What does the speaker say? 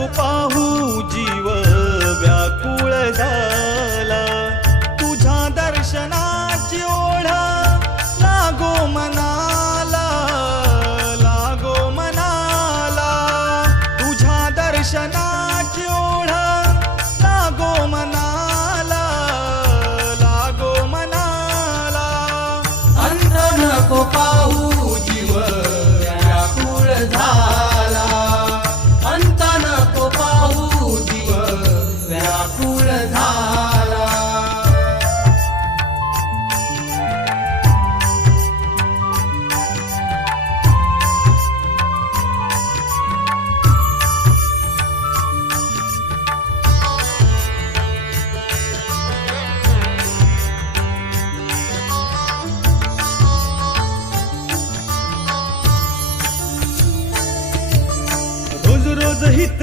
पाहू पाहू जीव व्याकुळ झाला. तुझ्या दर्शनाची ओढ लागो मनाला लागो मनाला. तुझ्या दर्शना व्याकुळ झाला रोज रोज हित